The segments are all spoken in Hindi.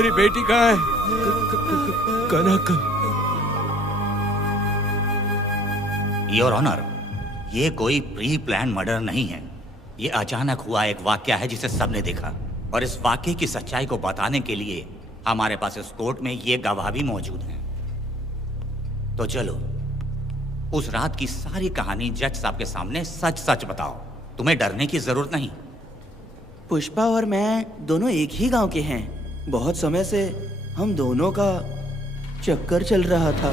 मेरी बेटी कहाँ है? कनक। योर ऑनर, ये कोई प्री प्लान मर्डर नहीं है। ये अचानक हुआ एक वाकया है जिसे सबने देखा, और इस वाकये की सच्चाई को बताने के लिए हमारे पास इस कोर्ट में ये गवाह भी मौजूद हैं। तो चलो उस रात की सारी कहानी जज साहब के सामने सच सच बताओ। तुम्हें डरने की जरूरत नहीं। पुष्पा और मैं दोनों एक ही गांव के हैं। बहुत समय से हम दोनों का चक्कर चल रहा था,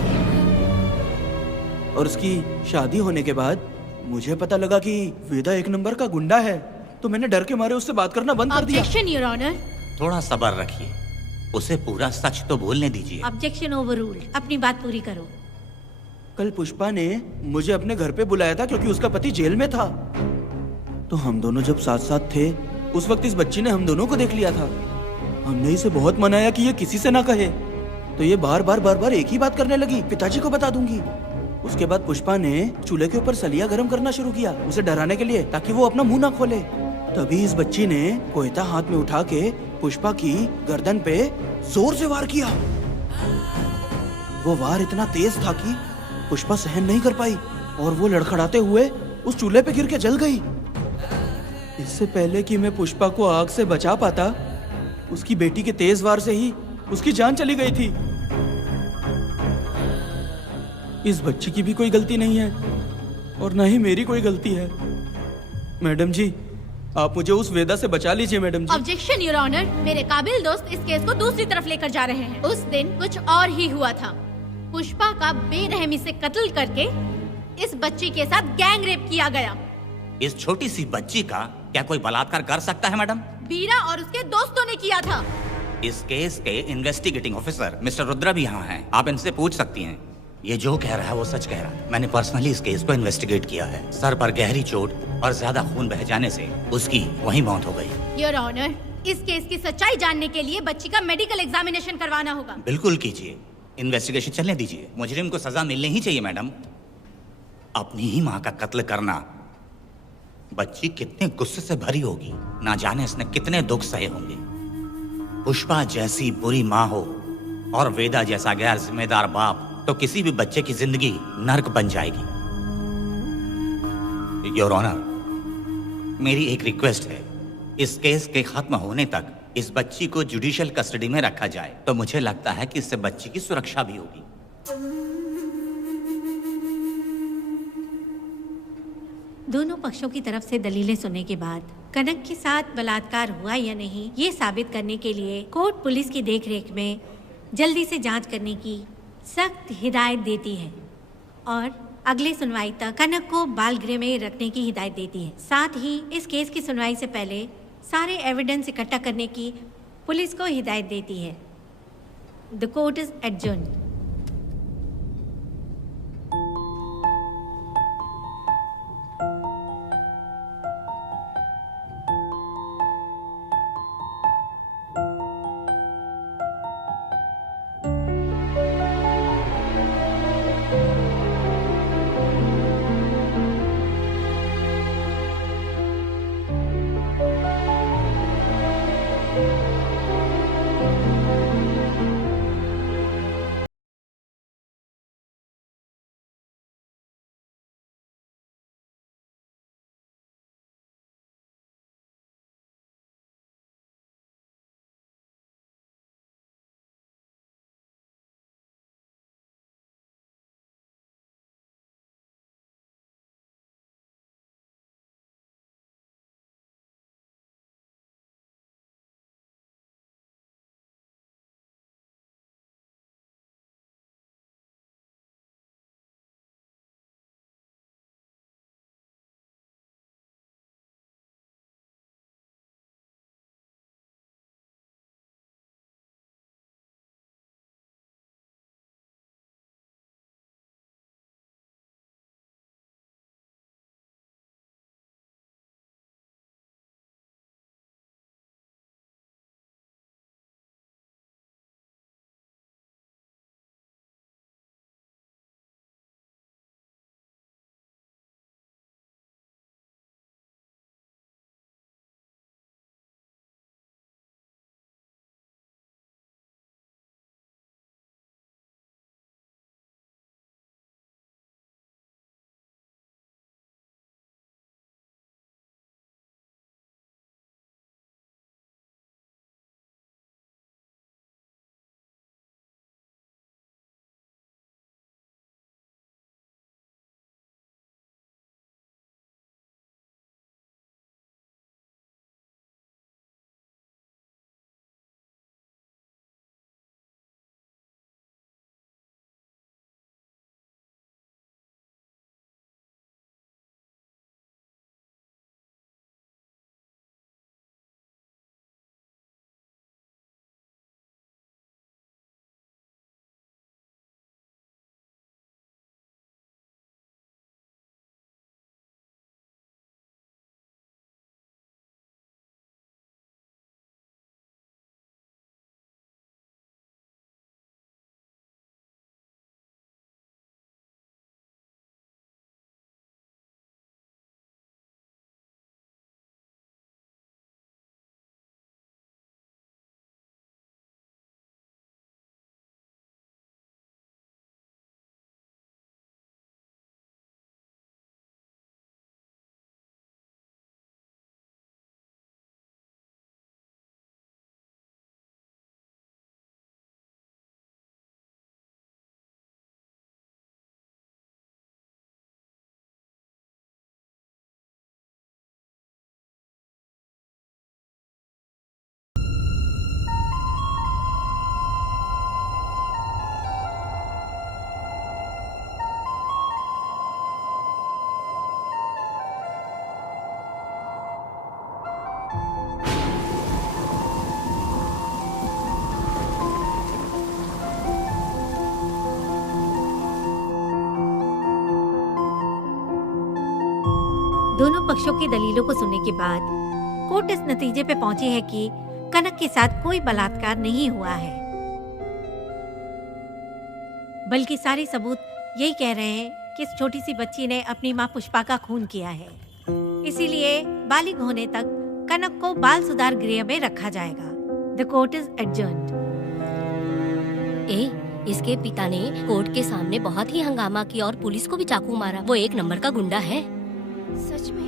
और उसकी शादी होने के बाद मुझे पता लगा कि वेदा एक नंबर का गुंडा है, तो मैंने डर के मारे उससे बात करना बंद कर दिया। Objection your honour. थोड़ा सब्र रखिए, उसे पूरा सच तो बोलने दीजिए। Objection overruled. अपनी बात पूरी करो। कल पुष्पा ने मुझे अपने घर पे बुलाया था क्योंकि उसका पति जेल में था। तो हम दोनों जब साथ साथ थे, उस वक्त इस बच्ची ने हम दोनों को देख लिया था। हमने इसे बहुत मनाया कि ये किसी से ना कहे, तो ये बार बार एक ही बात करने लगी, पिताजी को बता दूंगी। उसके बाद पुष्पा ने चूल्हे के ऊपर सलिया गर्म करना शुरू किया, उसे डराने के लिए, ताकि वो अपना मुंह ना खोले। तभी इस बच्ची ने कोयता हाथ में उठा के पुष्पा की गर्दन पे जोर से वार किया। वो वार इतना तेज था कि पुष्पा सहन नहीं कर पाई, और वो लड़खड़ाते हुए उस चूल्हे पे गिर के जल गई। इससे पहले कि मैं पुष्पा को आग से बचा पाता, उसकी बेटी के तेज वार से ही उसकी जान चली गई थी। इस बच्ची की भी कोई गलती नहीं है, और न ही मेरी कोई गलती है। मैडम जी, आप मुझे उस वेदा से बचा लीजिए madam ji. Objection your honour. मेरे काबिल दोस्त इस केस को दूसरी तरफ लेकर जा रहे हैं। उस दिन कुछ और ही हुआ था। पुष्पा का बेरहमी से कत्ल करके इस बच्ची के साथ गैंग रेप किया गया। इस छोटी सी बच्ची का क्या कोई बलात्कार कर सकता है मैडम? बीरा और उसके दोस्तों ने किया था। इस केस के इन्वेस्टिगेटिंग ऑफिसर मिस्टर रुद्रा भी यहाँ हैं। आप इनसे पूछ सकती हैं। ये जो कह रहा है वो सच कह रहा है। मैंने पर्सनली इस केस को इन्वेस्टिगेट किया है। सर पर गहरी चोट और ज्यादा खून बह जाने से उसकी वहीं मौत हो गई। योर ऑनर, इस केस की सच्चाई जानने के लिए बच्ची का मेडिकल एग्जामिनेशन करवाना होगा। बिल्कुल कीजिए, इन्वेस्टिगेशन चलने दीजिए। मुजरिम को सजा मिलनी ही चाहिए मैडम। अपनी ही माँ का कत्ल करना, बच्ची कितने गुस्से से भरी होगी, ना जाने इसने कितने दुख सहे होंगे। पुष्पा जैसी बुरी माँ हो और वेदा जैसा गैर जिम्मेदार बाप, तो किसी भी बच्चे की जिंदगी नर्क बन जाएगी। योर ऑनर, मेरी एक रिक्वेस्ट है, इस केस के खत्म होने तक इस बच्ची को जुडिशियल कस्टडी में रखा जाए, तो मुझे लगता है कि इससे बच्ची की सुरक्षा भी होगी। दोनों पक्षों की तरफ से दलीलें सुनने के बाद कनक के साथ बलात्कार हुआ या नहीं, ये साबित करने के लिए कोर्ट पुलिस की देखरेख में जल्दी से जांच करने की सख्त हिदायत देती है, और अगले सुनवाई तक कनक को बाल गृह में रखने की हिदायत देती है। साथ ही इस केस की सुनवाई से पहले सारे एविडेंस इकट्ठा करने की पुलिस को हिदायत देती है। The court is adjourned. दोनों पक्षों की दलीलों को सुनने के बाद कोर्ट इस नतीजे पे पहुंची है कि कनक के साथ कोई बलात्कार नहीं हुआ है, बल्कि सारे सबूत यही कह रहे हैं कि इस छोटी सी बच्ची ने अपनी माँ पुष्पा का खून किया है। इसीलिए बालिग होने तक कनक को बाल सुधार गृह में रखा जाएगा। The court is adjourned. इसके पिता ने कोर्ट के सामने बहुत ही हंगामा किया और पुलिस को भी चाकू मारा। वो एक नंबर का गुंडा है। सच में?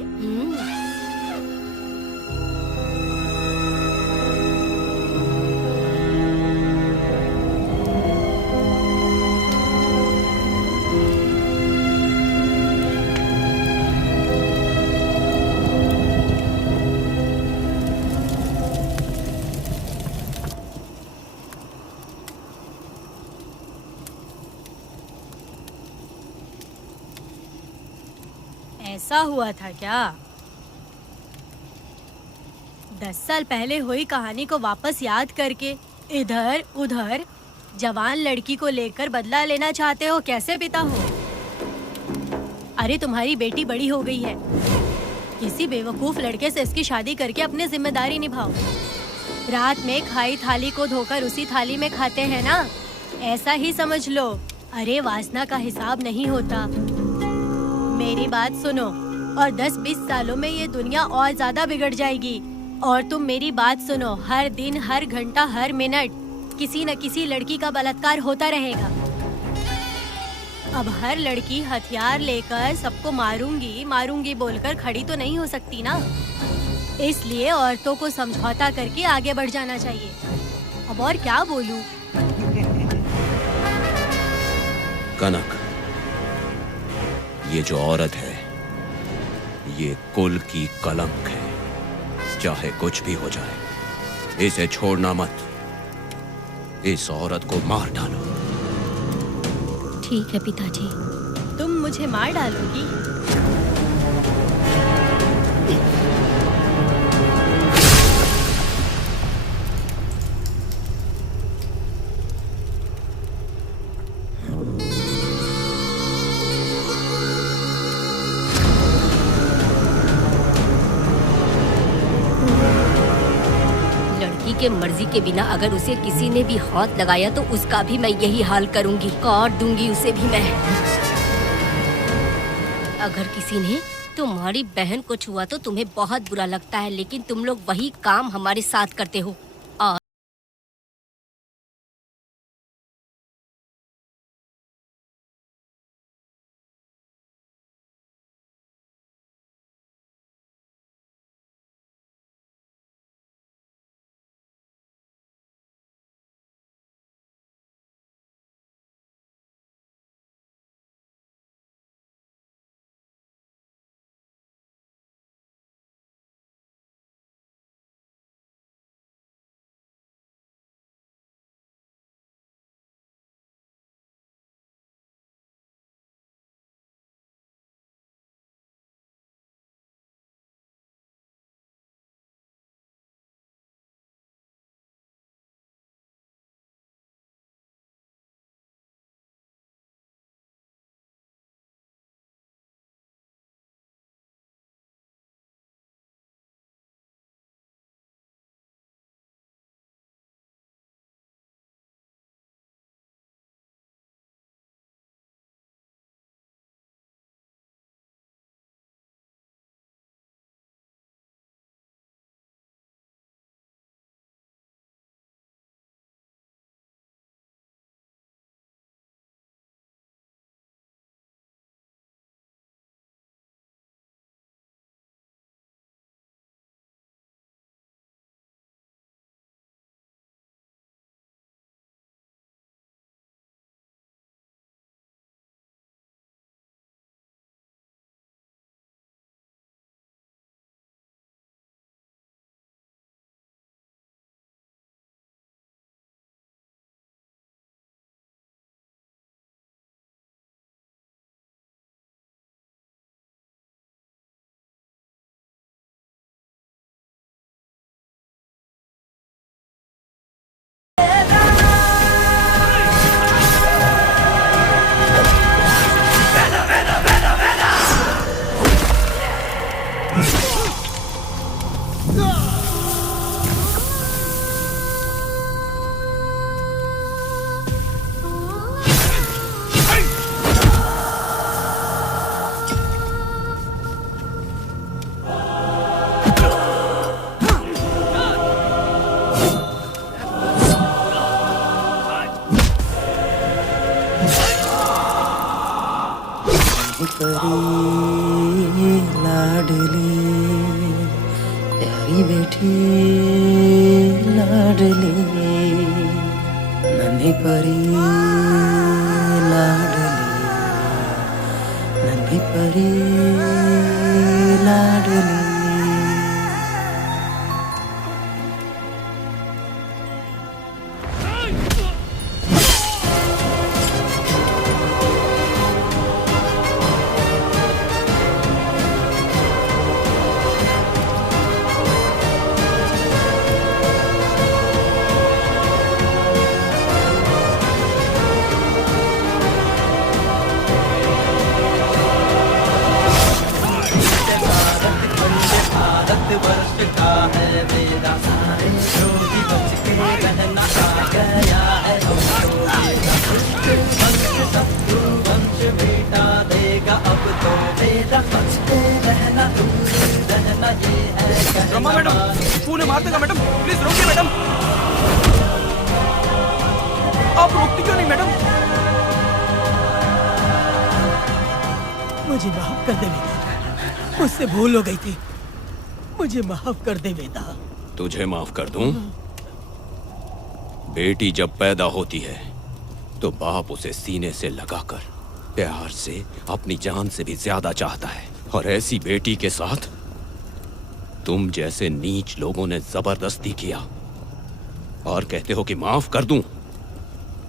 ऐसा हुआ था क्या? 10 साल पहले हुई कहानी को वापस याद करके इधर उधर जवान लड़की को लेकर बदला लेना चाहते हो? कैसे पिता हो? अरे तुम्हारी बेटी बड़ी हो गई है, किसी बेवकूफ लड़के से इसकी शादी करके अपनी जिम्मेदारी निभाओ। रात में खाई थाली को धोकर उसी थाली में खाते हैं ना, ऐसा ही समझ लो। अरे वासना का हिसाब नहीं होता। मेरी बात सुनो, और 10-20 सालों में ये दुनिया और ज्यादा बिगड़ जाएगी। और तुम मेरी बात सुनो, हर दिन, हर घंटा, हर मिनट किसी न किसी लड़की का बलात्कार होता रहेगा। अब हर लड़की हथियार लेकर सबको मारूंगी मारूंगी बोलकर खड़ी तो नहीं हो सकती ना। इसलिए औरतों को समझौता करके आगे बढ़ जाना चाहिए। अब और क्या बोलूं? कनक, ये जो औरत है, ये कुल की कलंक है। चाहे कुछ भी हो जाए, इसे छोड़ना मत। इस औरत को मार डालो। ठीक है पिताजी। तुम मुझे मार डालोगी? लड़की के मर्जी के बिना अगर उसे किसी ने भी हाथ लगाया तो उसका भी मैं यही हाल करूंगी, काट दूंगी उसे भी मैं। अगर किसी ने तुम्हारी बहन को छुआ तो तुम्हें बहुत बुरा लगता है, लेकिन तुम लोग वही काम हमारे साथ करते हो। परी लाडली प्यारी बेटी लाडली नन्ही परी लाडली नन्ही परी लाडली। ब्रह्मा मैडम, पुणे मार देगा मैडम, प्लीज रोकिए मैडम। आप रोकती क्यों नहीं मैडम? मुझे माफ कर दे वेदा, मुझसे भूल हो गई थी, मुझे माफ कर दे वेदा। तुझे माफ कर दूं? बेटी जब पैदा होती है तो बाप उसे सीने से लगाकर प्यार से अपनी जान से भी ज्यादा चाहता है, और ऐसी बेटी के साथ तुम जैसे नीच लोगों ने जबरदस्ती किया और कहते हो कि माफ कर दूं।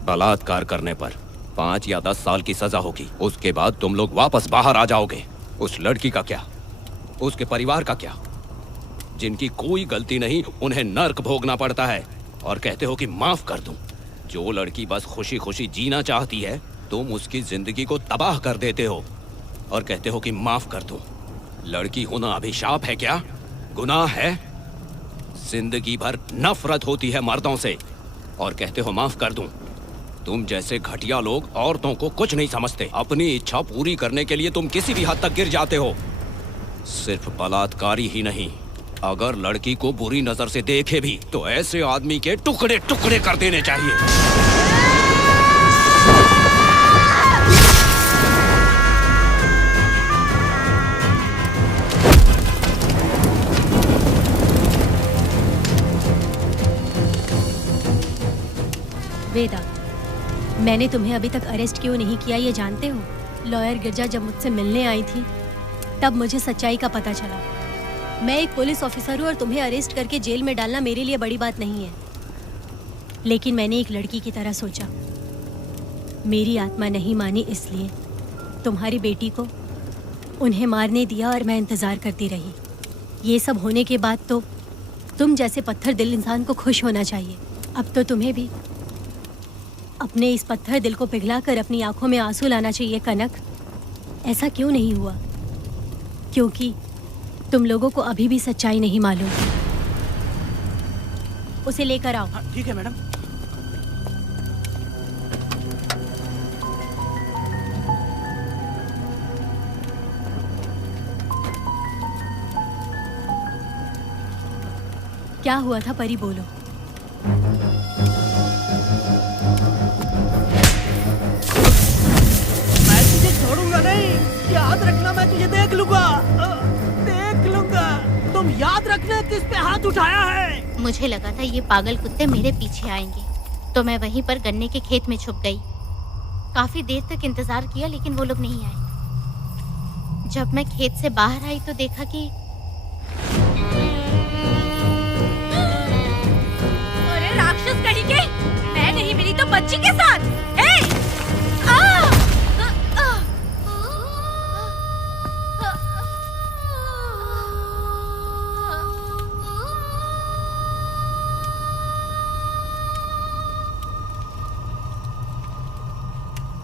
बलात्कार करने पर 5 या 10 साल की सजा होगी, उसके बाद तुम लोग वापस बाहर आ जाओगे। उस लड़की का क्या, उसके परिवार का क्या? जिनकी कोई गलती नहीं उन्हें नर्क भोगना पड़ता है, और कहते हो कि माफ कर दूं। जो लड़की बस खुशी खुशी जीना चाहती है तुम उसकी जिंदगी को तबाह कर देते हो और कहते हो कि माफ कर दूं। लड़की होना अभिशाप है क्या, गुनाह है? जिंदगी भर नफरत होती है मर्दों से और कहते हो माफ कर दूं। तुम जैसे घटिया लोग औरतों को कुछ नहीं समझते। अपनी इच्छा पूरी करने के लिए तुम किसी भी हद तक गिर जाते हो। सिर्फ बलात्कारी ही नहीं, अगर लड़की को बुरी नजर से देखे भी तो ऐसे आदमी के टुकड़े टुकड़े कर देने चाहिए। वेदा, मैंने तुम्हें अभी तक अरेस्ट क्यों नहीं किया ये जानते हो? लॉयर गिरजा जब मुझसे मिलने आई थी तब मुझे सच्चाई का पता चला। मैं एक पुलिस ऑफिसर हूँ और तुम्हें अरेस्ट करके जेल में डालना मेरे लिए बड़ी बात नहीं है, लेकिन मैंने एक लड़की की तरह सोचा। मेरी आत्मा नहीं मानी, इसलिए तुम्हारी बेटी को उन्हें मारने दिया और मैं इंतज़ार करती रही। ये सब होने के बाद तो तुम जैसे पत्थर दिल इंसान को खुश होना चाहिए। अब तो तुम्हें भी अपने इस पत्थर दिल को पिघलाकर अपनी आंखों में आंसू लाना चाहिए। कनक, ऐसा क्यों नहीं हुआ? क्योंकि तुम लोगों को अभी भी सच्चाई नहीं मालूम। उसे लेकर आओ। ठीक है मैडम। क्या हुआ था परी, बोलो। मैं तुझे छोड़ूंगा नहीं, याद रखना, मैं तुझे देख लूंगा, देख लूंगा। तुम याद रखना किस पे हाथ उठाया है। मुझे लगा था ये पागल कुत्ते मेरे पीछे आएंगे, तो मैं वहीं पर गन्ने के खेत में छुप गई। काफी देर तक इंतजार किया लेकिन वो लोग नहीं आए। जब मैं खेत से बाहर आई तो देखा कि अरे राक्षस कहीं के, मैं नहीं मिली तो बच्ची के साथ।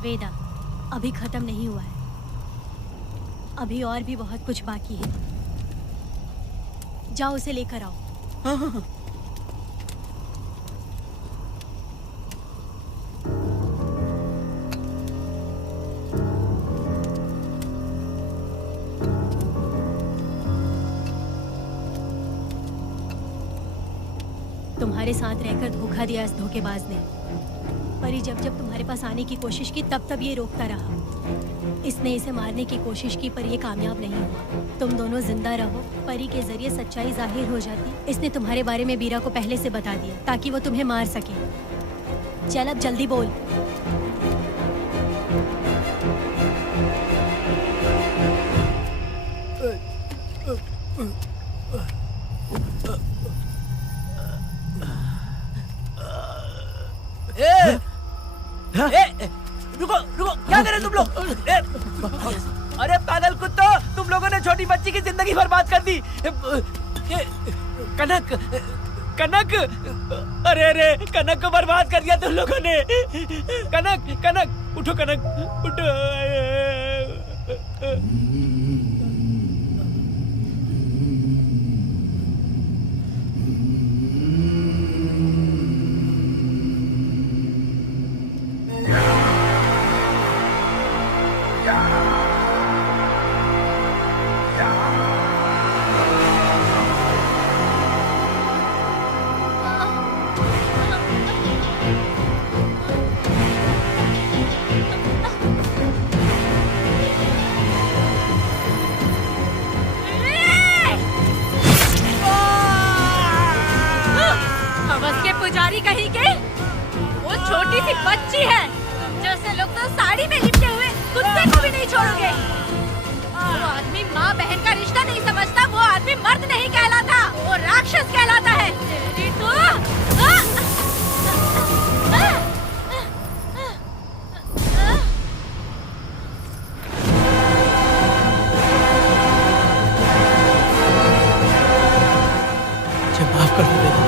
वेदा, अभी खत्म नहीं हुआ है, अभी और भी बहुत कुछ बाकी है। जाओ उसे लेकर आओ। हाँ हाँ हाँ। तुम्हारे साथ रहकर धोखा दिया इस धोखेबाज ने, परी जब जब तुम्हारे पास आने की कोशिश की तब तब ये रोकता रहा। इसने इसे मारने की कोशिश की पर ये कामयाब नहीं हुआ। तुम दोनों जिंदा रहो, परी के जरिए सच्चाई जाहिर हो जाती। इसने तुम्हारे बारे में बीरा को पहले से बता दिया ताकि वो तुम्हें मार सके। चल अब जल्दी बोल। रुको रुको, क्या करे तुम लोग? अरे पागल कुत्तो, तुम लोगों ने छोटी बच्ची की जिंदगी बर्बाद कर दी। कनक कनक, अरे अरे कनक को बर्बाद कर दिया तुम लोगों ने। कनक कनक उठो, कनक उठो। पुजारी कहीं के, वो छोटी सी बच्ची है। जैसे लोग तो साड़ी में लिपटे हुए कुत्ते को भी नहीं छोड़ोगे। वो आदमी माँ बहन का रिश्ता नहीं समझता, वो आदमी मर्द नहीं कहलाता, वो राक्षस कहलाता है। तेरी तो माफ कर दो।